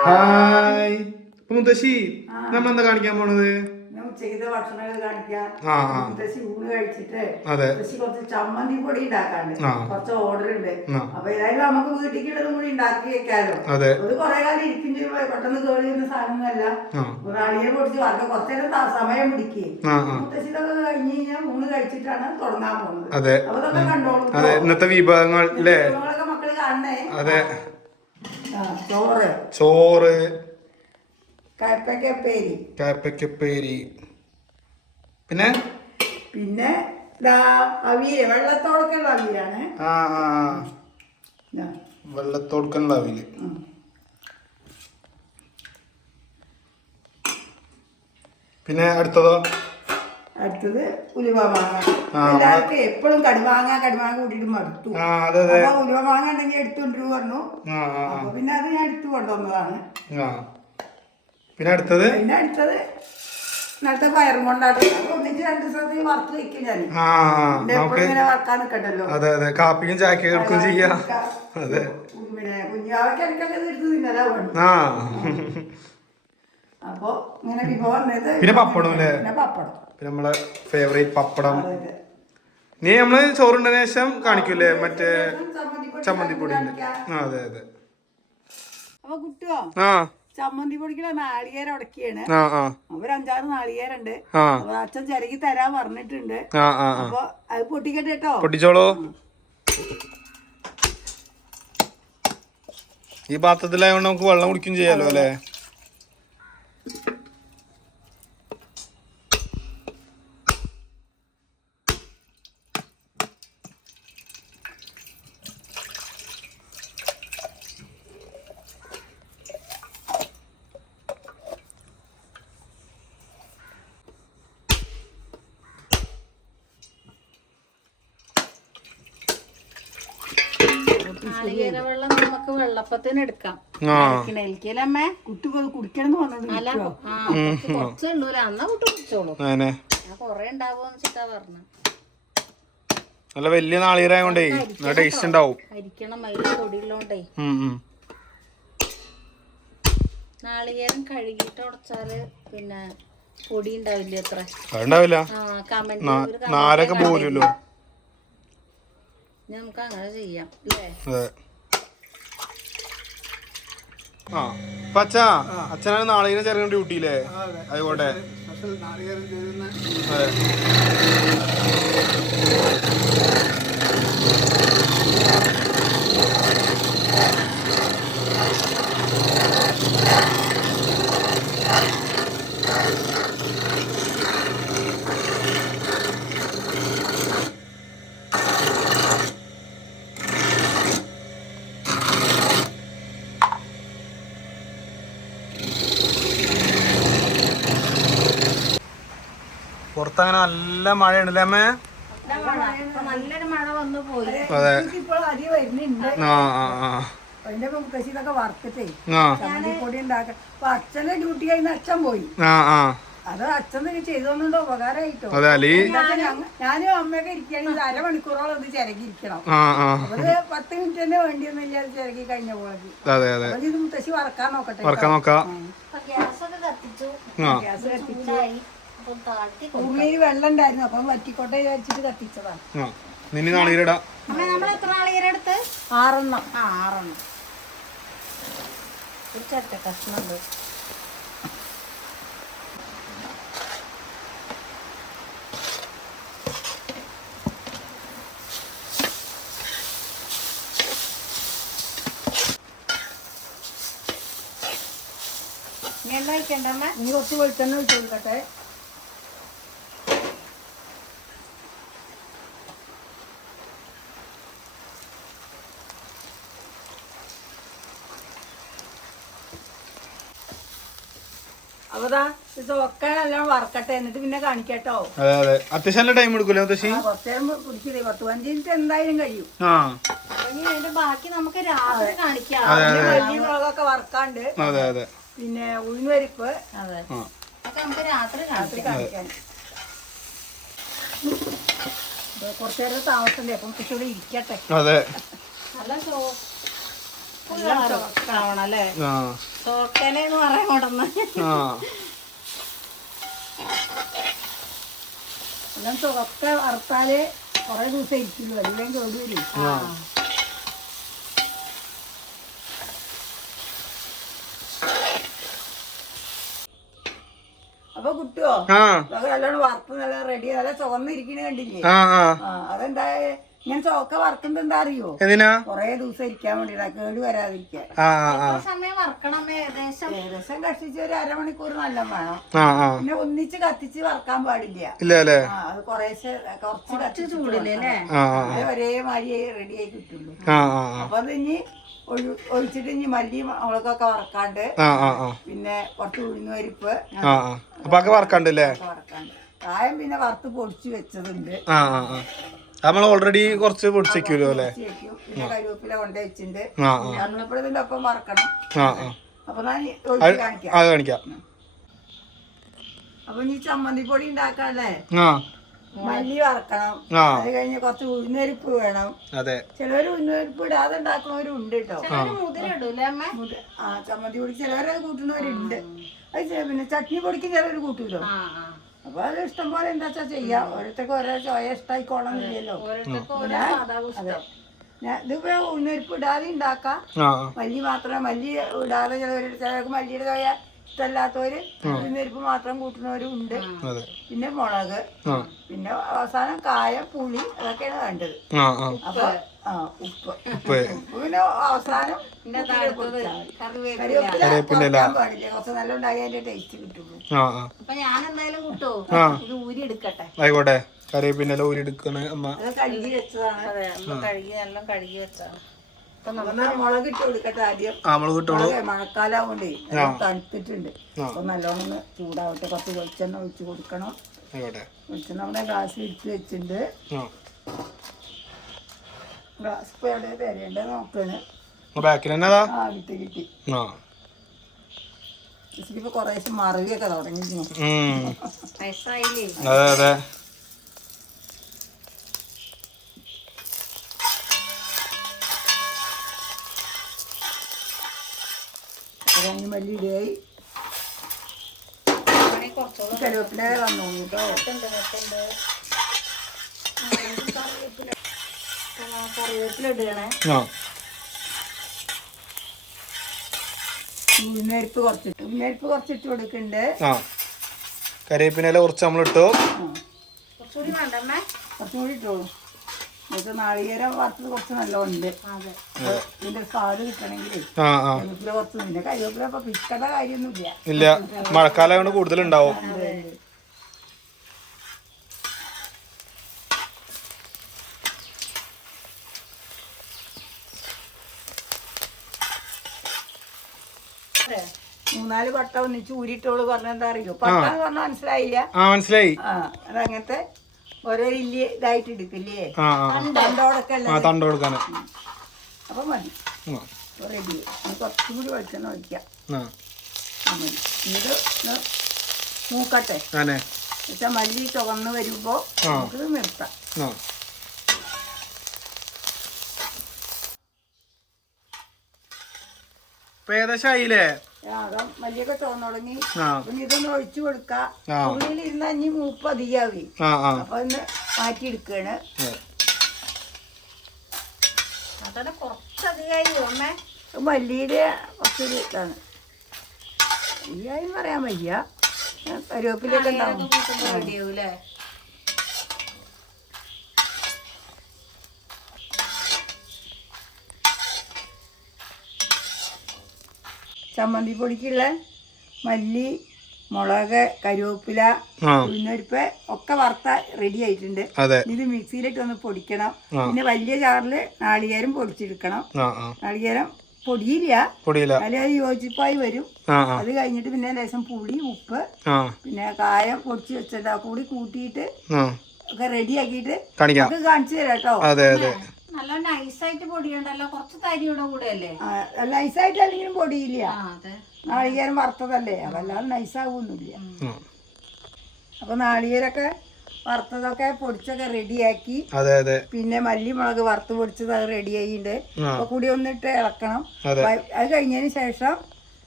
Hi. മുത്തശ്ശി നമ്മൾ എന്താ കാണിക്കാൻ പോണത്? കാണിക്കാം. മുത്തശ്ശി ഊണ് കഴിച്ചിട്ട് മുത്തശ്ശി കുറച്ച് ചമ്മന്തി പൊടി ഉണ്ടാക്കാണ്ട്. കുറച്ച് ഓർഡർ ഉണ്ട്. ആ. അപ്പൊ ഏതായാലും നമുക്ക് വീട്ടിലേക്കുള്ളതും കൂടി ഉണ്ടാക്കി വെക്കാലോ. അതെ. അത് കുറെ കാലം ഇരിക്കും ചെയ്യുമ്പോ പെട്ടെന്ന് കേടി വരുന്ന സാധനമല്ല പൊടിച്ച് സമയം പിടിക്കുകയും ആ ആ. മുത്തശ്ശി കഴിഞ്ഞ് കഴിഞ്ഞാൽ ഊണ് കഴിച്ചിട്ടാണ് തുടങ്ങാൻ പോകുന്നത് അപ്പൊ കണ്ടോളൂ. ഇന്നത്തെ വിഭവങ്ങൾ മക്കൾ കാണണേ. അതെ. ചോറ്. ചോറ്. കയപ്പക്കപ്പേരി കയപ്പക്കപ്പേരി പിന്നെ? പിന്നെ അവിയൽ വെള്ളത്തോടൊക്കെയുള്ള അവിയലാണ്. ആ ആ അവിൽ ഉം. പിന്നെ അടുത്തതോ? അടുത്തത് ഉലുവ മാങ്ങ എല്ലാവർക്കും എപ്പോഴും കടുമാങ്ങ കടുമാങ്ങ കൂട്ടിയിട്ട് മടുത്തു. അപ്പൊ ഉലുവ മാങ്ങ ഉണ്ടെങ്കിൽ എടുത്തുകൊണ്ടു പറഞ്ഞു. അപ്പൊ പിന്നെ അത് ഞാൻ എടുത്തു കൊണ്ടുവന്നതാണ്. പിന്നെ അടുത്തത്? പിന്നെ അടുത്തത് ഇന്നലത്തെ പയറും കൊണ്ടാണ് ഒന്നിച്ച് രണ്ട് ദിവസത്തേക്ക് വറുത്ത് വെക്കും ഞാൻ ആ ആ, നമുക്ക് എപ്പോഴും ഇങ്ങനെ വറുക്കാൻ നിൽക്കണ്ടല്ലോ അതെ അതെ. കാപ്പിക്കും ചായക്കും ചെയ്യാം. അതെ. പിന്നെ കുഞ്ഞാവയ്ക്ക് ഇടയ്ക്കൊക്കെ ഇത് എടുത്ത് തിന്നലാ ആ. അപ്പൊ ഇങ്ങനെ വിഭവം പിന്നെ പപ്പടം അല്ലേ? പിന്നെ പപ്പടം. പിന്നെ നമ്മളെ ഫേവറേറ്റ് പപ്പടം. അതെ, അതെ. നീ നമ്മൾ ചോറുണ്ടതിന് ശേഷം കാണിക്കൂലേ മറ്റേ ചമ്മന്തിപ്പൊടി ആ അതെ അതെ. ആ. ചമ്മന്തി പൊടിക്കുള്ള നാളികേരം ഉടക്കിയാണ്. ഒരു അഞ്ചാറ് നാളികേരുണ്ട്. അച്ഛൻ ചിരകി തരാൻ പറഞ്ഞിട്ടുണ്ട്. അപ്പൊ അത് പൊട്ടിക്കട്ടെ കേട്ടോ പൊട്ടിച്ചോളൂ. ഈ പാത്രത്തിലായതുകൊണ്ട് നമുക്ക് വെള്ളം കുടിക്കും ചെയ്യാലോ അല്ലേ നാളികേര വെള്ളം എടുക്കാം. ആ. കിണലിക്കലമ്മേ കുട്ടി പോയി കുടിക്കണം എന്ന് പറഞ്ഞത് അല്ല ആ കുറച്ച് കുറച്ചേ ഉള്ളൂല അന്നാ കൂട്ട് കുടിച്ചോളൂ. അങ്ങനെ ഞാൻ കൊറേ ഉണ്ടാവുമെന്ന് വെച്ചിട്ടാ പറഞ്ഞു നല്ല വലിയ നാളീരായോണ്ടേ നല്ല ടേസ്റ്റ് ഉണ്ടാവും. അരിക്കണം അതിൽ പൊടിയുള്ളോണ്ടേ. ഉം, ഉം. നാളികേരം കഴുകിയിട്ട് ഉടച്ചാൽ പിന്നെ പൊടി ഉണ്ടാവില്ല അത്ര? അതുണ്ടാവില്ല. ആ കമന്റ് നാരൊക്കെ കണ്ടിരുന്നു. നമുക്ക് അങ്ങനെ ചെയ്യാം അല്ലേ അതെ. ആ. പച്ച അച്ഛാ അച്ഛനാണ് നാളെ ചെറിയ ഡ്യൂട്ടിയില്ലേ ആയിക്കോട്ടെ. പുറത്തങ്ങനെ നല്ല മഴയുണ്ടല്ലേ അമ്മേ നല്ല മഴയാണ് അല്ലേ അമ്മേ? മഴ വന്നു പോയി അതെ. ആ ആ ആ. അതിന്റെ മുത്തശ്ശി ഇതൊക്കെ വറുത്തിട്ടേ ആ. ചമ്മന്തി പൊടി ഉണ്ടാക്കാൻ അപ്പൊ അച്ഛന്റെ ഡ്യൂട്ടി കഴിഞ്ഞ് അച്ഛൻ പോയി ആ ആ. അത് ചെയ്തോന്നുണ്ടോ ഉപകാരമായിട്ടോ ഞാനും അമ്മയൊക്കെ ഇരിക്കുകയാണെങ്കിൽ അരമണിക്കൂറോളം ഇത് ചിരകി ഇരിക്കണം ആ ആ. അത് പത്ത് മിനിറ്റ് തന്നെ വേണ്ടിയൊന്നുമില്ല അത്. ചിരകി കഴിഞ്ഞ പോലെ അതെ അതെ. അപ്പൊ ഇത് മുത്തശ്ശി വറക്കാൻ നോക്കട്ടെ വറക്കാൻ നോക്കാം ഗ്യാസ് കത്തിച്ച് ഉള്ളിൽ വെള്ളം ഉണ്ടായിരുന്നു അപ്പം വറ്റിക്കോട്ടെ വിചാരിച്ചിട്ട് കത്തിച്ചതാണ്. ആ നിന്നി നാളീരിടാം അമ്മ നമ്മൾ എത്ര ആറെണ്ണം. ആ ആറെണ്ണം. ഇനി കുറച്ച് വെളിച്ചെണ്ണ ഒഴിച്ചു കൊടുക്കട്ടെ. അപ്പതാ ഇതൊക്കെ നല്ലോണം വറക്കട്ടെ എന്നിട്ട് പിന്നെ കാണിക്കട്ടോ. അതെ അതെ. അത്യാവശ്യം നല്ല ടൈം എടുക്കൂലേ മുത്തശ്ശി? കുറച്ച് നേരം പിടിച്ചില്ലേ പത്ത് പതിനഞ്ച് മിനിറ്റ് എന്തായാലും കഴിയും. ആ. ഇനി അതിന്റെ ബാക്കി നമുക്ക് രാത്രി കാണിക്കാം. പിന്നെ വലിയ മുളകൊക്കെ വറക്കാണ്ട്. അതെ അതെ. പിന്നെ ഉഴുന്നുപരിപ്പ് അതെ. ആ. അതൊക്കെ നമുക്ക് രാത്രി കാണിക്കാം. കാണിക്കാൻ കുറച്ച് നേരം താമസല്ലേ അപ്പം കുറച്ചുകൂടി ഇരിക്കട്ടെ. 아, അതെ. നല്ല ചോ അല്ലേ? ആ. പറയാൻ ആ. എല്ലാം ചുവക്ക വറുത്താൽ കുറെ ദിവസം ഇരിക്കുള്ളൂ. എല്ലാം കേട് വരും. ആ. അപ്പൊ കുട്ടിയോ നല്ലോണം വറുത്ത് നല്ല റെഡി നല്ല ചുവന്നിരിക്കണ കണ്ടില്ലേ? ആ ആ ചോക്ക വറുക്കുന്നത് എന്താ അറിയോ? എന്തിനാ? കൊറേ ദിവസം ഇരിക്കാൻ വേണ്ടിട്ടാ കേട് വരാതിരിക്കാൻ. ആ ആ ആ. സമയം വറക്കണം ഏകദേശം. ഏകദേശം കഷ്ടിച്ച് ഒരു അരമണിക്കൂർ നല്ല വേണം പിന്നെ ഒന്നിച്ച് കത്തിച്ച് വറക്കാൻ പാടില്ല. അത് കുറേശ്ശെ കുറച്ച് കത്തിച്ച് ചൂടില്ലേ ഒരേ ഒരേമാതിരി റെഡി ആയി കിട്ടുള്ളൂ. ആ ആ ആ. അപ്പൊ അത് ഇനി ഒഴി ഒഴിച്ചിട്ട് ഇനി മല്ലി മുളകൊക്കെ വറക്കാണ്ട്. ആ ആ ആ. പിന്നെ കുറച്ച് ഉഴുന്ന് പരിപ്പ്. ആ ആ. അപ്പൊ ഒക്കെ വറക്കണ്ടല്ലേ ഒക്കെ വറക്കാണ്ട്. കായം പിന്നെ വറുത്ത് പൊടിച്ചു വെച്ചതുണ്ട്. ആ ആ ആ. നമ്മൾ ഓൾറെഡി കുറച്ച് പൊടിച്ചേക്കുമല്ലോ അല്ലേ? കരുവേപ്പില കൊണ്ടേ വെച്ചിട്ടുണ്ട്. ആ ആ. നമ്മളിപ്പോഴും ഇതിന്റെ ഒപ്പം വറക്കണം. ആ ആ. അപ്പൊ ഞാൻ ഒഴിച്ച് കാണിക്കാം. അത് കാണിക്കാം. അപ്പൊ ഇനി ചമ്മന്തിപ്പൊടി ഉണ്ടാക്കാല്ലേ ആ. മല്ലി വറക്കണം. ആ. അത് കഴിഞ്ഞ് കുറച്ച് ഉഴുന്നരിപ്പ് വേണം. അതെ. ചിലവര് ഉഴുന്നരിപ്പ് ഇടാതെ ഉണ്ടാക്കുന്നവരും ഉണ്ട് കേട്ടോ മുത- ആ ചമ്മന്തി പൊടി ചിലവരത് കൂട്ടുന്നവരുണ്ട്. അത് ചെ- പിന്നെ ചട്നി പൊടിക്ക് ചിലവര് കൂട്ടൂലോ? അപ്പൊ അത് ഇഷ്ടം പോലെ എന്താ വെച്ചാ ചെയ്യാം. ഓരോരുത്തർക്ക് ഓരോ ചോയ ഇഷ്ടമായിക്കോളന്നില്ലല്ലോ ഇതിപ്പോ ഉഴുന്നരിപ്പ് ഇടാതെ ഉണ്ടാക്കാം മല്ലി മാത്രം മല്ലി ഇടാതെ ചിലവര് ചിലർക്ക് മല്ലിയുടെ ചോയ ഇഷ്ടമല്ലാത്തവര് ഉഴുന്നരിപ്പ് മാത്രം കൂട്ടുന്നവരും ഉണ്ട്. അതെ. പിന്നെ മുളക് പിന്നെ അവസാനം കായ പുളി അതൊക്കെയാണ് വേണ്ടത്. അപ്പൊ ഉപ്പ്. ഉപ്പ്. ഉപ്പ് പിന്നെ അവസാനം കറിവേപ്പില. പാടില്ല. കുറച്ച് നല്ല ഉണ്ടാക്കി അതിന്റെ ടേസ്റ്റ് കിട്ടുള്ളൂ. ആ ആ. അപ്പൊ ഞാൻ എന്തായാലും കൂട്ടോ. ഇത് ഊരി എടുക്കട്ടെ. ആയിക്കോട്ടെ. കറിവേപ്പിന്റെ ഊരി എടുക്കണ അമ്മ. കഴുകി വെച്ചതാണ്. നല്ല മുളക് ഇട്ട് കൊടുക്കട്ടെ ആദ്യം. അത് തണുത്തിട്ടുണ്ട് അപ്പൊ നല്ലോണം ചൂടാവട്ടെ. കുറച്ച് വെളിച്ചെണ്ണ ഒഴിച്ചു കൊടുക്കണം. വെളിച്ചെണ്ണ നമ്മുടെ ഗ്ലാസ് എടുത്ത് വെച്ചിട്ടുണ്ട് ആ ഗ്ലാസ് ഇപ്പൊ എവിടെ തരേണ്ടത് നോക്കാണ് ബാക്കിൽ തന്നെ അതാ അതെ. കരുവേപ്പില വന്നു കേട്ടോ. കറിവേപ്പില ഇടുകയാണേ ആ. ഉഴുന്നരിപ്പ് കുറച്ചിട്ട് ഉഴുന്നരിപ്പ് കുറച്ചിട്ട് കൊടുക്കുന്നുണ്ട് ആ. കുറച്ച് കുറച്ചുകൂടി വേണ്ടമ്മേ കൂടി ഇട്ടോളൂ നമുക്ക് നാളികേരം വറുത്തത് കുറച്ച് നല്ലോണ്ട്. അതെ. ഇതിന്റെ സ്വാദ് കിട്ടണമെങ്കിൽ കരുവേപ്പില കുറച്ച് ഇപ്പൊ കാര്യമൊന്നുമില്ല. ഇല്ല. മഴക്കാലം കൂടുതൽ കൂടുതലുണ്ടാവും അതെ, അതെ. അതെ മൂന്നാൽ വട്ടം ഒന്നിച്ച് ഊരിട്ടോൾ പറഞ്ഞ എന്താ അറിയോ? പട്ടാന്ന് പറഞ്ഞ മനസ്സിലായില്ല. ആ മനസ്സിലായി. ആ അതങ്ങനത്തെ ഓരോ ഇല്ലി ഇതായിട്ട് എടുക്കില്ലേ? തണ്ടോടൊക്കെ ആ. രണ്ടോടൊക്കെ ആ അല്ലേ തണ്ട് അപ്പൊ മതി. റെഡി കുറച്ചും കൂടി വെളിച്ചെണ്ണ ഒഴിക്കാം. ഇത് മൂക്കട്ടെ. ആനെ വെച്ചാൽ മല്ലി ചുവന്ന് വരുമ്പോ നമുക്ക് നിർത്താം. ഏകദേശം ആയില്ലേ? മല്ലിയൊക്കെ പിന്നെ ഇതൊന്ന് ഒഴിച്ചു കൊടുക്കാം. ആ. ഉള്ളിൽ ഇരുന്ന് അഞ്ഞി മൂപ്പ് അധികാവി അപ്പൊ ഒന്ന് മാറ്റി എടുക്കുകയാണ് ആ. അതോടെ കുറച്ചധികമായി അമ്മേ മല്ലിയുടെ കുറച്ചൊരു ഇതാണ്. മല്ലിയായി പറയാൻ വയ്യ. കരുവേപ്പിലൊക്കെ ഉണ്ടാവും. റെഡിയാവൂലേ ചമ്മന്തി പൊടിക്കുള്ള മല്ലി മുളക് കരുവേപ്പില ഉന്നരിപ്പ് ഒക്കെ വറുത്ത റെഡി ആയിട്ടുണ്ട്. ഇത് മിക്സിയിലിട്ട് ഒന്ന് പൊടിക്കണം. പിന്നെ വലിയ ചാറിൽ നാളികേരം പൊടിച്ചെടുക്കണം. നാളികേരം പൊടിയില്ല. പൊടിയില്ല. അതിൽ അത് യോജിപ്പായി വരും. അത് കഴിഞ്ഞിട്ട് പിന്നെ ലേശം പുളി ഉപ്പ് പിന്നെ കായം പൊടിച്ച് വെച്ചിട്ട് ആ കൂടി കൂട്ടിയിട്ട് ഒക്കെ റെഡി ആക്കിയിട്ട് കാണിച്ചു തരാം കേട്ടോ. നല്ല നൈസായിട്ട് പൊടിയുണ്ടല്ലോ. കുറച്ച് തരിയുടെ കൂടെ അല്ലേ നൈസായിട്ട് അല്ലെങ്കിലും പൊടിയില്ല. നാളികേരം വറുത്തതല്ലേ? അതല്ലാതെ നൈസാകൊന്നുമില്ല അപ്പൊ നാളികേരൊക്കെ വറുത്തതൊക്കെ പൊടിച്ചൊക്കെ റെഡിയാക്കി അതെ അതെ. പിന്നെ മല്ലി മുളക് വറുത്ത് പൊടിച്ചത് അത് റെഡി ആയിട്ടുണ്ട്. അപ്പൊ കൂടി ഒന്നിട്ട് ഇളക്കണം. അതെ. കഴിഞ്ഞതിന് ശേഷം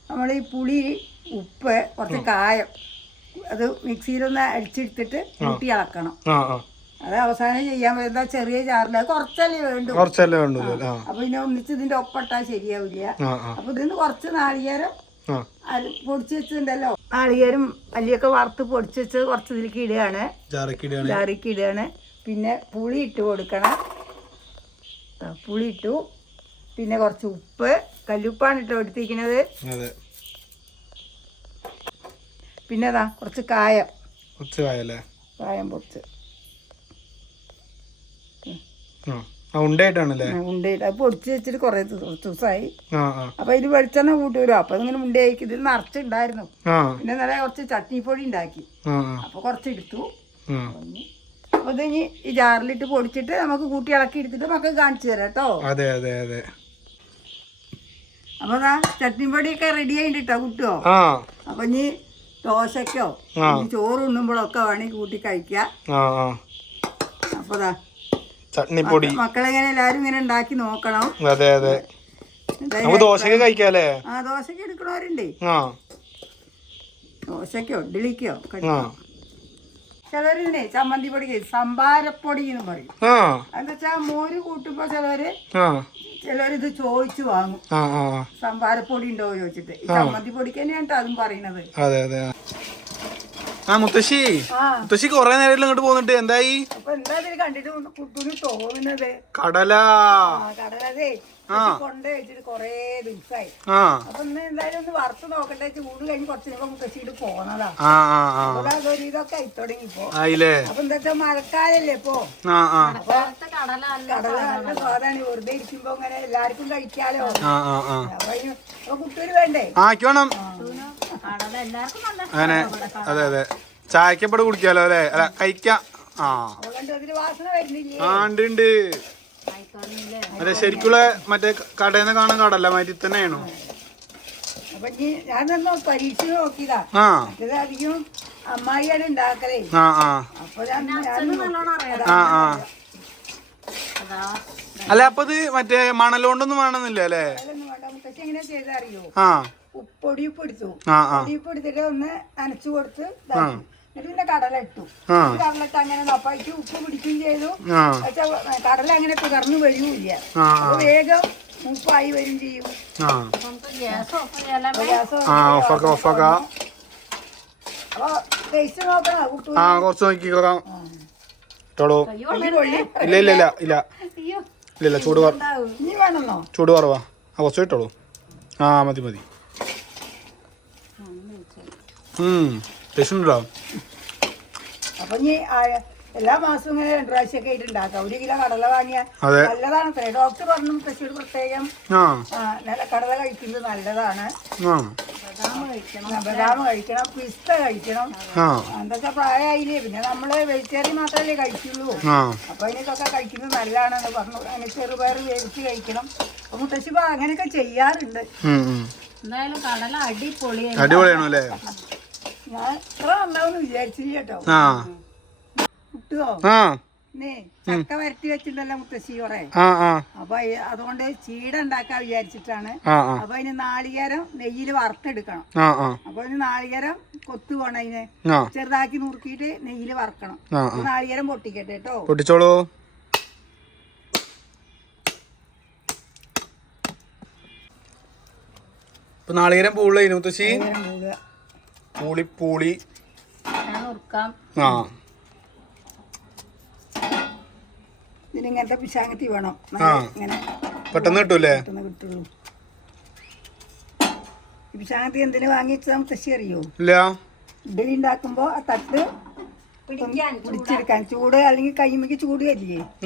നമ്മൾ ഈ പുളി ഉപ്പ് കുറച്ച് കായം അത് മിക്സിയിലൊന്ന് അടിച്ചെടുത്തിട്ട് കൂട്ടി ഇളക്കണം. അത് അവസാനം ചെയ്യാൻ പറ്റുന്ന ചെറിയ ചാറിൽ. കുറച്ചല്ലേ വേണ്ടു. കുറച്ചല്ലേ വേണ്ടു അപ്പൊ പിന്നെ ഒന്നിച്ച് ഇതിന്റെ ഒപ്പിട്ടാ ശരിയാവില്ല. അപ്പൊ ഇതിന്ന് കുറച്ച് നാളികേരം പൊടിച്ചു വെച്ചിട്ടുണ്ടല്ലോ. നാളികേരം അല്ലിയൊക്കെ വറുത്ത് പൊടിച്ചു വെച്ചത് കുറച്ച് ഇതിലേക്ക് ഇടുകയാണ്. ചാറിക്ക് ജാറിക്ക് ഇടുകയാണ്. പിന്നെ പുളി ഇട്ട് കൊടുക്കണം. പുളി ഇട്ടു. പിന്നെ കുറച്ച് ഉപ്പ്. കല്ലുപ്പാണ് ഇട്ട് എടുത്തിരിക്കണത് പിന്നെ അതാ കുറച്ച് കായം. ഉച്ചയായല്ലേ കായം പൊടിച്ച്. ഉണ്ടയായിട്ടാണല്ലേ ഉണ്ടയിട്ട് അത് പൊടിച്ച് വെച്ചിട്ട് കുറേ ദിവ- ദിവസമായി വെളിച്ചെണ്ണ കൂട്ടുവരും അപ്പൊ ഇങ്ങനെ ഉണ്ടയാക്കി ഇതിൽ നിറച്ചുണ്ടായിരുന്നു. പിന്നെ നല്ല കുറച്ച് ചട്ടിപ്പൊടി ഉണ്ടാക്കി. അപ്പൊ കുറച്ച് എടുത്തു അപ്പോൾ ഇത് ഇനി ഈ ജാറിലിട്ട് പൊടിച്ചിട്ട് നമുക്ക് കൂട്ടി ഇളക്കി എടുത്തിട്ട് മക്കൾ കാണിച്ചു തരാം കേട്ടോ. അതെ അതെ അതെ. അപ്പോൾ അതാ ചട്നിപ്പൊടിയൊക്കെ റെഡി ആയിട്ടോ കുട്ടിയോ? അപ്പൊ ഇനി ദോശക്കോ ചോറ് ഉണ്ണുമ്പോഴൊക്കെ വേണമെങ്കിൽ കൂട്ടി കഴിക്കാം. അപ്പൊ ചട്നിപ്പൊടി. മക്കളെങ്ങനെ എല്ലാരും ഇങ്ങനെ ഉണ്ടാക്കി നോക്കണം. അതെ അതെ. നമുക്ക് ദോശക്ക് കഴിക്കാല്ലേ? ആ ദോശക്ക് എടുക്കണവരുണ്ട്. ആ. ദോശക്കോ ഇഡ്ഡലിക്കോ ആ. ചിലരുണ്ടേ ചമ്മന്തി പൊടിക്ക് സംഭാരപ്പൊടി എന്ന് പറയും. എന്താ മോര് കൂട്ടുമ്പോ ചിലവര് ചിലവരിത് ചോദിച്ചു വാങ്ങും. സംഭാരപ്പൊടി ഉണ്ടോ ചോദിച്ചിട്ട്. ചമ്മന്തി പൊടിക്ക് തന്നെയാണ് അതും പറയണത് അതെ അതെ ആ. മുത്തശ്ശി. മുത്തശ്ശി കൊറേ നേരം ഇങ്ങോട്ട് പോന്നിട്ട് എന്തായി? കണ്ടിട്ട് കടല. കൊണ്ട് വെച്ചിട്ട് കൊറേ ദിവസമായി ആ. അപ്പൊ ഇന്ന് എന്തായാലും ഒന്ന് വറുത്ത് നോക്കട്ടെ ചൂട് കഴിഞ്ഞ് കുറച്ച് കഴിയുമ്പോ പോന്നതാ. അതൊരു ഇതൊക്കെ ഇപ്പൊ. അപ്പൊ എന്താ വെച്ചാ മഴക്കാലല്ലേ ഇപ്പൊ. കടല നല്ല കടല നല്ല സ്വാദാണ്. വെറുതെ ഇരിക്കുമ്പോ ഇങ്ങനെ എല്ലാവർക്കും കഴിക്കാലോ. ആ ആ ആ. അപ്പൊ അതിന് വേണ്ടേ? ആക്കി വേണം കടല എല്ലാവർക്കും നല്ല അങ്ങനെ അതെ അതെ. ചായക്കപ്പെട്ട് കുടിക്കാലോ അല്ലേ? അല്ല കഴിക്കാം. ആ. ഉണ്ട്. അതെ ശരിക്കുള്ള മറ്റേ കടയിൽ നിന്ന് കാണാൻ കാടല്ല മാറ്റി തന്നെയാണോ? അപ്പൊ ഇനി ഞാൻ നിന്ന് പരീക്ഷ നോക്കിയതാ. ആ. ഇത് അധികം അമ്മായിയാണ് ഉണ്ടാക്കലേ. ആ ആ. അപ്പൊ ആ ആ. അല്ല അപ്പൊ ഇത് മറ്റേ മണലോണ്ടൊന്നും വേണമെന്നില്ല അല്ലേ? എങ്ങനെ ചെയ്തറിയോ ആ. ഉപ്പൊടി ഉപ്പ് എടുത്തു. ആ ആ. ഉപ്പ് ഒന്ന് നനച്ചു കൊടുത്ത്. എന്നിട്ട് പിന്നെ കടല ഇട്ടു ആ കടലിട്ട് അങ്ങനെ നപ്പായിട്ട് ഉപ്പ് പിടിക്കുകയും ചെയ്തു. ആ. പക്ഷെ കടല അങ്ങനെ വേഗം ഉപ്പായി വരും ചെയ്യും. ഓഫാക്ക ആ കുറച്ച് നോക്കിക്കോക്കാം ഇട്ടോളൂ. ഇല്ല ഇല്ല ഇല്ല ഇല്ല. ഇല്ല ഇല്ല ചൂട് ചൂട് കുറവാ ആ കുറച്ച് ഇട്ടോളൂ. ആ മതി മതി. ഉണ്ടോ അപ്പൊ ഇനി ആ- എല്ലാ മാസവും ഇങ്ങനെ രണ്ടു പ്രാവശ്യമൊക്കെ ആയിട്ട് ഉണ്ടാക്കാം ഒരു കിലോ കടല വാങ്ങിയ നല്ലതാണ് ഡോക്ടർ പറഞ്ഞു മുത്തശ്ശിയോട് പ്രത്യേകം നല്ല കടല കഴിക്കുന്നത് നല്ലതാണ്. ആ. ബദാം കഴിക്കണം. പിസ്ത കഴിക്കണം. ആ. എന്താ വെച്ചാൽ പ്രായമായില്ലേ പിന്നെ നമ്മൾ വെജിറ്റേറിയൻ മാത്രമല്ലേ കഴിക്കുള്ളൂ. ആ. അപ്പൊ അതിനൊക്കെ കഴിക്കുന്നത് നല്ലതാണെന്ന് പറഞ്ഞു. അങ്ങനെ ചെറുപയർ വേവിച്ച് കഴിക്കണം. അപ്പൊ മുത്തശ്ശി അങ്ങനെയൊക്കെ ചെയ്യാറുണ്ട്. എന്തായാലും കടല അടിപൊളിയാണ് അടിപൊളിയാണോ അല്ലേ ഞാൻ ഇത്ര വിചാരിച്ചില്ല കേട്ടോ. ആ. കിട്ടുമോ ആ. ചക്ക വരട്ടി വെച്ചിട്ടുണ്ടല്ലോ മുത്തശ്ശി കുറെ ആ ആ. അപ്പൊ അതുകൊണ്ട് ചീട ഉണ്ടാക്കാൻ വിചാരിച്ചിട്ടാണ്. ആ ആ. അപ്പൊ അതിന് നാളികേരം നെയ്യിൽ വറുത്തെടുക്കണം. ആ ആ. അപ്പൊ അതിന് നാളികേരം കൊത്തു പോണം അതിന്. ആ. ചെറുതാക്കി നുറുക്കിയിട്ട് നെയ്യിൽ വറക്കണം. ആ നാളികേരം പൊട്ടിക്കട്ടെ കേട്ടോ. പൊട്ടിച്ചോളൂ. ഇപ്പൊ നാളികേരം പൂളായിരുന്നു മുത്തശ്ശി? നാളികേരം മൂടുക പൂളി പൂളി ഞാൻ ഉറുക്കാം. ആ. ഇതിനിങ്ങനത്തെ പിശാങ്കത്തി വേണം. ആ. ഇങ്ങനെ പെട്ടെന്ന് കിട്ടൂലേ? പെട്ടെന്ന് കിട്ടുള്ളൂ. പിശാങ്കത്തി എന്തിനു വാങ്ങിച്ചത് മുത്തശ്ശി അറിയോ? ഇല്ല. ഇഡലി ഉണ്ടാക്കുമ്പോ ആ തട്ട് പിടിച്ചെടുക്കാൻ. ചൂട് അല്ലെങ്കിൽ കൈമക്ക് ചൂട്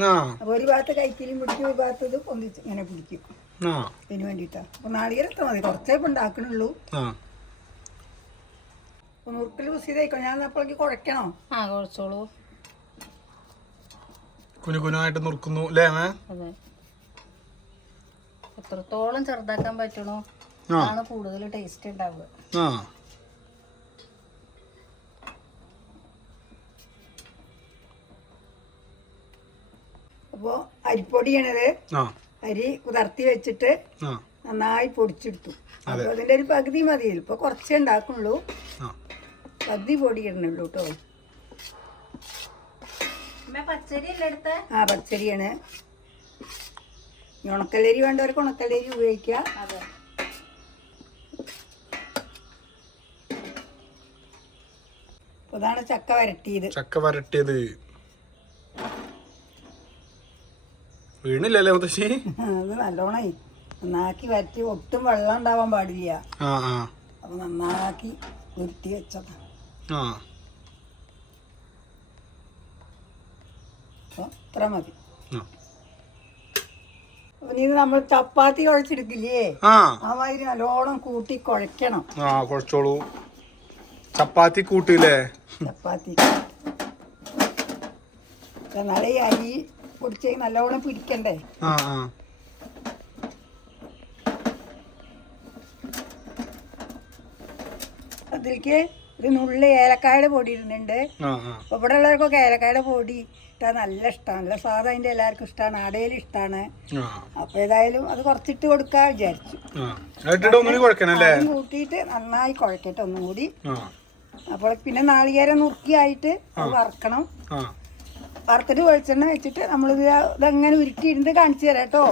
ആ. അപ്പൊ ഒരു ഭാഗത്ത് കൈക്കിലും പിടിക്കും ഒരു ഭാഗത്ത് ഇത് പൊന്തിച്ച് ഇങ്ങനെ പിടിക്കും. ആ. വേണ്ടിട്ടാ അപ്പൊ നാളികേരത്തെ മതി. കുറച്ചേ ഇപ്പൊ ഉണ്ടാക്കണുള്ളൂ. ഞാൻ അപ്പോഴേക്ക് കുഴക്കണോ ആ നുറുക്കുന്നു അല്ലേ? അതെ. എത്രത്തോളം ചെറുതാക്കാൻ പറ്റണോ ആ. അതാണ് കൂടുതൽ ടേസ്റ്റ് ഉണ്ടാവുക. അപ്പോൾ അരിപ്പൊടിയാണിത്. അരി കുതിർത്തി വെച്ചിട്ട് നന്നായി പൊടിച്ചെടുത്തു. അപ്പോൾ അതിന്റെ ഒരു പകുതി മതി. ഇപ്പൊ കുറച്ചേ ഉണ്ടാക്കുള്ളൂ. പകുതി പൊടി ഇടണുള്ളൂ കേട്ടോ ആ പച്ചരിയാണ്. ഉണക്കലരി വേണ്ടവർക്ക് ഉണക്കലരി ഉപയോഗിക്കുക അതെ. അപ്പോൾ ചക്ക വരട്ടിയത്. ചക്ക വരട്ടിയത്. വീണില്ലല്ലേ മുത്തശ്ശി? അത് നല്ലോണേ നന്നാക്കി വരട്ടി ഒട്ടും വെള്ളം ഉണ്ടാവാൻ പാടില്ല. ആ ആ. അപ്പോൾ നന്നാക്കി ഉരുട്ടി വെച്ചതാണ് ആ. അത്ര മതി. ഇത് നമ്മൾ ചപ്പാത്തി കുഴച്ചെടുക്കില്ലേ? ആ. ആ മാതിരി നല്ലോണം കൂട്ടി കുഴക്കണം. ആ കുഴച്ചോളൂ. ചപ്പാത്തി കൂട്ടില്ലേ? ചപ്പാത്തി. എന്നാലേ ഈ അരി പൊടിച്ച് നല്ലോണം പിടിക്കണ്ടേ? ആ ആ. അതിലേക്ക് ഒരു നുള്ളി ഏലക്കായുടെ പൊടി ഇടുന്നുണ്ട്. ഇവിടെ ഉള്ളവർക്കൊക്കെ ഏലക്കായുടെ പൊടി ഇട്ടാ നല്ല ഇഷ്ടമാണ് നല്ല സ്വാദം അതിന്റെ എല്ലാവർക്കും ഇഷ്ടമാണ് ആടയിൽ ഇഷ്ടമാണ് അപ്പൊ ഏതായാലും അത് കുറച്ചിട്ട് കൊടുക്കാൻ വിചാരിച്ചു. കൂട്ടിയിട്ട് നന്നായി കുഴക്കട്ടെ ഒന്നും കൂടി അപ്പോൾ പിന്നെ നാളികേരം നുറുക്കിയായിട്ട് വറക്കണം. വറുത്തിട്ട് വെളിച്ചെണ്ണ വെച്ചിട്ട് നമ്മളിത് ഇതങ്ങനെ ഉരുട്ടിയിരുന്ന് കാണിച്ചു തരാം കേട്ടോ.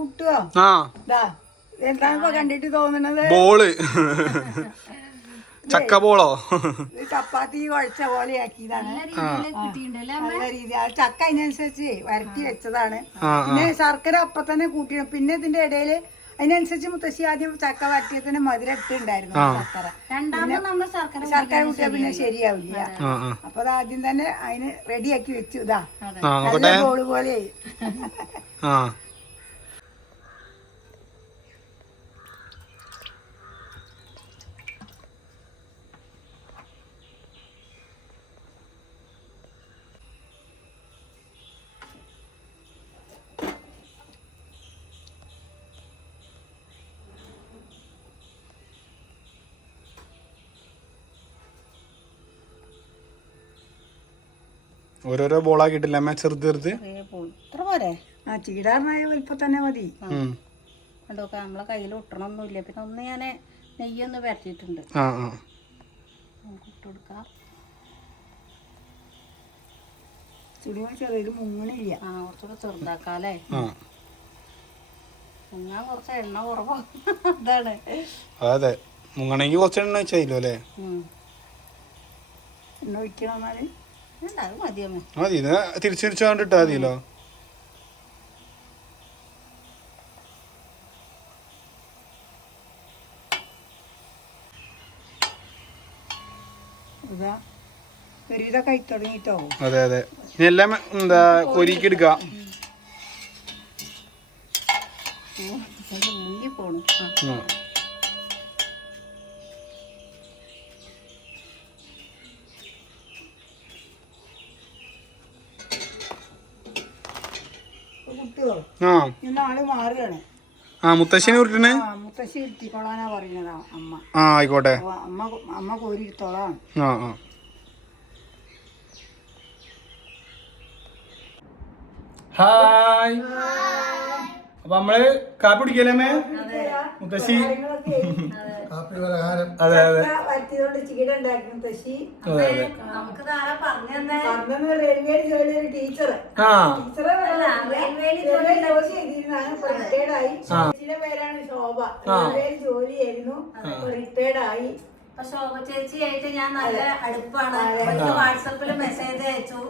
കുട്ടുവോ? ആ. ഇതാ എന്താണ് കണ്ടിട്ട് തോന്നുന്നത് ബോൾ. ചക്ക ബോളോ? ചപ്പാത്തി കുഴച്ച പോലെ ആക്കിയതാണ്. കിട്ടിയിട്ടുണ്ടല്ലേ നല്ല രീതി ആ ചക്ക അതിനനുസരിച്ച് വരട്ടി വെച്ചതാണ്. പിന്നെ ശർക്കര അപ്പൊ തന്നെ കൂട്ടി പിന്നെ ഇതിന്റെ ഇടയിൽ അതിനനുസരിച്ച് മുത്തശ്ശി ആദ്യം ചക്ക വരട്ടിയതിന് മധുരം ഇട്ടുണ്ടായിരുന്നു ശർക്കര. രണ്ടാമത് നമ്മൾ ശർക്കര കൂട്ടിയാൽ പിന്നെ ശരിയാവില്ല. അപ്പൊ അത് ആദ്യം തന്നെ അതിന് റെഡിയാക്കി വെച്ചു. ഇതാ. ആ നല്ല നോക്കട്ടെ. ബോൾ പോലെ ഓരോരോ ബോളാക്കിയിട്ടില്ല? അമ്മ ചെറുത് ചെറുത്. ഇത്ര പോരെ? ആ ചീടാറിനായ ഇപ്പൊ തന്നെ മതി. നമ്മളെ കയ്യിൽ ഒട്ടണമൊന്നുമില്ല പിന്നെ ഒന്ന് ഞാൻ നെയ്യൊന്ന് പരത്തിയിട്ടുണ്ട് ആ ആ. നമുക്ക് ഇട്ട് കൊടുക്കാം. ചുടിമ ചെറിയ മുങ്ങണില്ല. ആ കുറച്ചുകൂടെ കുറച്ച് എണ്ണ അതാണ്. അതെ. മുങ്ങണെങ്കിൽ കുറച്ച് എണ്ണ വെച്ചാലോ അല്ലേ. എണ്ണ ഒഴിക്കണം എന്നാൽ? മതി തിരിച്ചു തിരിച്ചു കണ്ടിട്ടാ മതിയല്ലോ. അതെ അതെ. ഇനി എല്ലാം എന്താ കൊരിക്ക് എടുക്ക. പോണു ആ ആ. കുട്ടിയോ ആ ഇന്ന് ആൾ മാറുകയാണ്. ആ മുത്തശ്ശിനെ ഉരുട്ടണ് ആ മുത്തശ്ശി ഇരുത്തിക്കോളാനാ പറയുന്നത് അമ്മ. ആ ആയിക്കോട്ടെ. അമ്മ അമ്മ കോരിയിരുത്തോളാം ആ ആ. ഹായ്. അപ്പൊ നമ്മൾ കാപ്പി കുടിക്കല്ലേ മുത്തശ്ശി. കാപ്പി പലഹാരം. അതെ അതെ. ചീട ഉണ്ടാക്കി മുത്തശ്ശി അതെ അതെ. നമുക്ക് ധാരാ പറഞ്ഞു തന്നെ അന്ന് റെയിൽവേയിൽ ജോലി ഒരു ടീച്ചറ്. ആ. ടീച്ചറെ റെയിൽവേയിൽ റെയിൽവേ ജോലി ചെയ്തിരുന്നാണ് റിട്ടയർഡ് ആയി. ചേച്ചിയുടെ പേരാണ് ശോഭ. റെയിൽവേയിൽ ജോലി ആയിരുന്നു റിട്ടയർഡ് ആയി. ശോഭ ചേച്ചി ആയിട്ട് ഞാൻ നല്ല അടുപ്പാണ്. വാട്സപ്പിൽ മെസ്സേജ് അയച്ചു.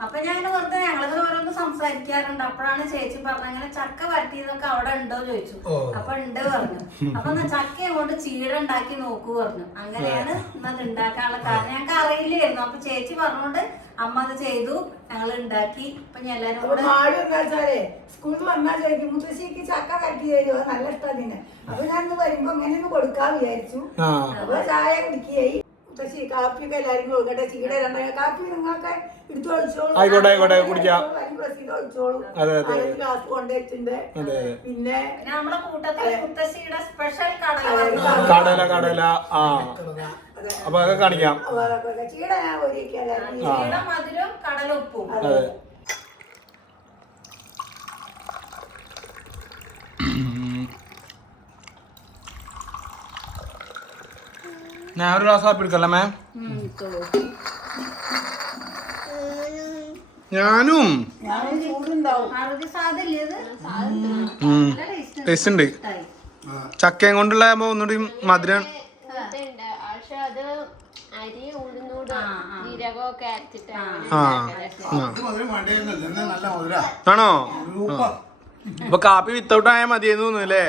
അപ്പൊ ഞാൻ ഇങ്ങനെ വെറുതെ ഞങ്ങളിങ്ങനെ ഓരോന്ന് സംസാരിക്കാറുണ്ട്. അപ്പോഴാണ് ചേച്ചി പറഞ്ഞത് അങ്ങനെ ചക്ക വരട്ടിയതൊക്കെ അവിടെ ഉണ്ടോ? ചോദിച്ചു. അപ്പൊ ഉണ്ട് പറഞ്ഞു. അപ്പൊ എന്നാ ചക്ക കൊണ്ട് ചീട ഉണ്ടാക്കി നോക്കൂ പറഞ്ഞു. അങ്ങനെയാണ് ഇന്നത് ഉണ്ടാക്കാനുള്ള കാരണം. ഞങ്ങൾക്ക് അറിയില്ലായിരുന്നു. അപ്പൊ ചേച്ചി പറഞ്ഞോണ്ട് അമ്മ അത് ചെയ്തു. ഞങ്ങൾ ഉണ്ടാക്കി. ഇപ്പൊ ഞാൻ എല്ലാരും അപ്പൊ കൂടെ സ്കൂളിൽ വന്നാൽ ചേച്ചി മുത്തശ്ശിക്ക് ചക്ക കട്ടി തരുമോ അത് നല്ല ഇഷ്ടം അതിന് അപ്പൊ ഞാൻ ഇന്ന് വരുമ്പോ അങ്ങനെ ഒന്ന് കൊടുക്കാൻ വിചാരിച്ചു. ആ. അപ്പൊ ചായ കുടിക്കുകയായി. മുത്തശ്ശി കാപ്പിയൊക്കെ എല്ലാരും കൊടുക്കട്ടെ ചീട രണ്ട കാപ്പി നിങ്ങൾക്ക് എടുത്തു ഒഴിച്ചോളൂ. ആയിക്കോട്ടെ, ആയിക്കോട്ടെ, കുടിക്കാം. അതെ, അതെ. നാലഞ്ച് ഗ്ലാസ് കൊണ്ടുവച്ചിട്ടുണ്ട്. അതെ അതെ. പിന്നെ പിന്നെ നമ്മുടെ കൂട്ടത്തിൽ മുത്തശ്ശിയുടെ സ്പെഷ്യൽ കട കടല. കടല ആ. അപ്പൊ അതൊക്കെ കാണിക്കാം. അതൊക്കെ ചീട ഞാൻ ചീട മധുരം കടലുപ്പും അതെ. ഞാൻ ഒരു ഗ്ലാസ് കാപ്പി എടുക്കല്ലേ മാം? ഞാനും. ടേസ്റ്റ് ഉണ്ട്. ചക്കയും കൊണ്ടുള്ള ഒന്നുകൂടി മധുരം. ആണോ? അപ്പൊ കാപ്പി വിത്തൗട്ട് ആയാൽ മതിയെന്ന് തോന്നുന്നു അല്ലേ?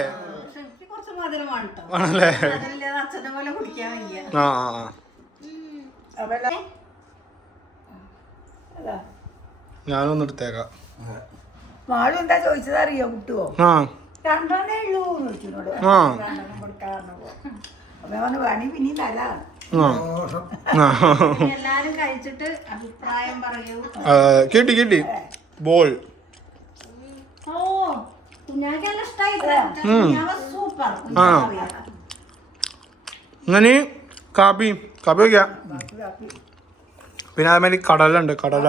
മധുരമാണ് കേട്ടോ ആണല്ലേ? മധുരമില്ലാതെ അച്ഛനെ പോലെ കുടിക്കാൻ വയ്യ. ആ ആ ആ. അപ്പൊ എല്ലാ- അതാ. ഞാനൊന്ന് എടുത്തേക്കാം. മാളു എന്താ ചോദിച്ചത് അറിയോ കിട്ടുവോ? ആ. രണ്ടെണ്ണേ ഉള്ളൂ ആ. രണ്ടെണ്ണം കൊടുക്കാറുണ്ട് അപ്പൊ ഞാൻ പറഞ്ഞു വേണി പിന്നെയും തരാം. ആ. ആ. ഇനി എല്ലാരും കഴിച്ചിട്ട് അഭിപ്രായം പറയൂ. ആ, കിട്ടി കിട്ടി. ബോൾ. ഓ കുഞ്ഞാക്ക് നല്ല ഇഷ്ടായി കുഞ്ഞാവ സൂപ്പർ ആ. അങ്ങനെ കാപ്പി കാപ്പി വയ്ക്കാം. പിന്നെ അതേമാതിരി കടലുണ്ട് കടല.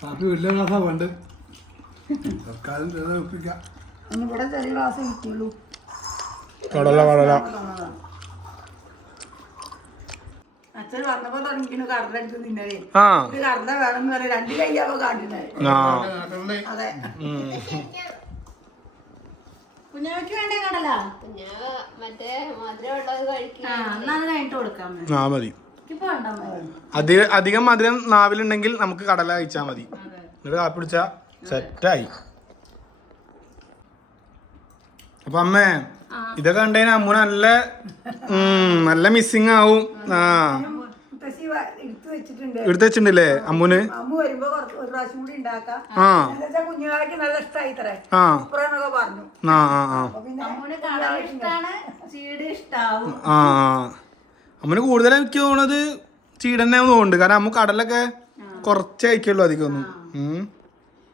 കാപ്പി വലിയ ഒപ്പിക്കാം. ഇവിടെ ചെറിയ ക്ലാസ് കടല കടല. കടല ആ. കടല വേണം എന്ന് പറയാം രണ്ട് കയ്യാവോ കാട്ടുന്നത് ആ. അതെ. കുഞ്ഞാവയ്ക്ക് വേണ്ടേ കടല? പിന്നെ മറ്റേ മധുരമുള്ളത് കഴിക്കുക ആ എന്നാ അത് കഴിഞ്ഞിട്ട് കൊടുക്കാം ആ മതി. ഇപ്പൊ വേണ്ട മതി. അധികം അധികം മധുരം നാവിലുണ്ടെങ്കിൽ നമുക്ക് കടല കഴിച്ചാൽ മതി. എന്നിട്ട് കാപ്പി പിടിച്ച സെറ്റായി. അപ്പൊ അമ്മേ ഇതൊക്കെ കണ്ടതിന് അമ്മ നല്ല ഉം, നല്ല മിസ്സിങ് ആവും. ആ. എടുത്ത് വെച്ചിട്ടുണ്ട്. എടുത്ത് വെച്ചിട്ടുണ്ടല്ലേ? അമ്മുന്? അമ്മ വരുമ്പോ കുറച്ച് ഒരു പ്രാവശ്യം കൂടി ഉണ്ടാക്കാം. കുഞ്ഞുങ്ങളൊക്കെ നല്ല ഇഷ്ടമായി ഇത്രേ. ആ. സൂപ്പറാന്നൊക്കെ പറഞ്ഞു. ആ ആ ആ. അപ്പൊ പിന്നെ അമ്മൂന് കൂടുതൽ എനിക്ക് തോന്നുന്നത് ചീടന്നെ തോന്നുന്നുണ്ട്. കാരണം അമ്മ കടലൊക്കെ കുറച്ചേ കഴിക്കുള്ളൂ അധികം ഒന്നും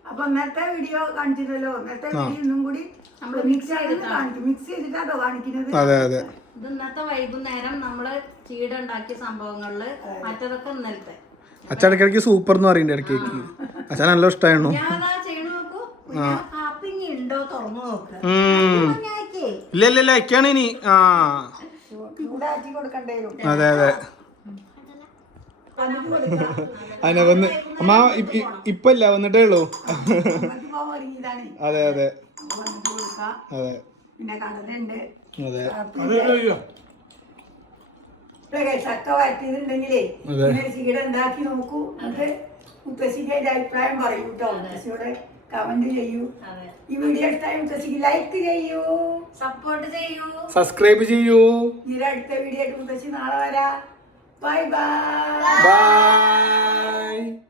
അപ്പൊ ഇന്നത്തെ വീഡിയോ കാണിച്ചിട്ടല്ലോ ഇന്നത്തെ വീഡിയോ ഒന്നും കൂടി നമ്മൾ മിക്സ് ചെയ്തിട്ട് കാണിക്കും മിക്സ് ചെയ്തിട്ടാണോ കാണിക്കുന്നത്. അതെ അതെ. ഇത് ഇന്നത്തെ വൈകുന്നേരം നമ്മൾ ചീട ഉണ്ടാക്കിയ സംഭവങ്ങളിൽ മറ്റതൊക്കെ ഇന്നലത്തെ. അച്ഛൻ ഇടയ്ക്കിടയ്ക്ക് സൂപ്പർ എന്ന് പറയുന്നുണ്ട് ഇടയ്ക്കേക്ക്. അച്ഛൻ നല്ല ഇഷ്ടമായിരുന്നു ഞാൻ അതാ ചെയ്യണ നോക്കൂ പിന്നെ കാപ്പി ഇനി ഉണ്ടോ തുറന്നു നോക്ക്. ഉം. കുഞ്ഞാക്കേ ഇല്ല ഇല്ല ഇല്ല അയക്കാണ് ഇനി. ആ. കൊടുക്കണ്ടേലും അതെ അതെ. അതിനെ വന്ന് അമ്മ ഇ- ഇ- ഇപ്പൊ ഇല്ല വന്നിട്ടേ ഉള്ളൂ. അമ്മയ്ക്ക് പോകാൻ ഒരുങ്ങിയതാണ്. അതെ അതെ. വന്നിട്ട് കൊടുക്കാം. അതെ. പിന്നെ കടലുണ്ട്. അതെ. ചക്ക വരട്ടിയതുണ്ടെങ്കിലേ ചീട ഉണ്ടാക്കി നോക്കൂ. എന്നിട്ട് മുത്തശ്ശിക്ക് അതിന്റെ അഭിപ്രായം പറയൂ കേട്ടോ. മുത്തശ്ശിയോട് കമന്റ് ചെയ്യൂ. ഈ വീഡിയോ ഇഷ്ടമായി മുത്തശ്ശിക്ക് ലൈക്ക് ചെയ്യൂ. സപ്പോർട്ട് ചെയ്യൂ. സബ്സ്ക്രൈബ് ചെയ്യൂ. ഇതിന്റെ അടുത്ത വീഡിയോ ആയിട്ട് മുത്തശ്ശി നാളെ വരാം. Bye bye bye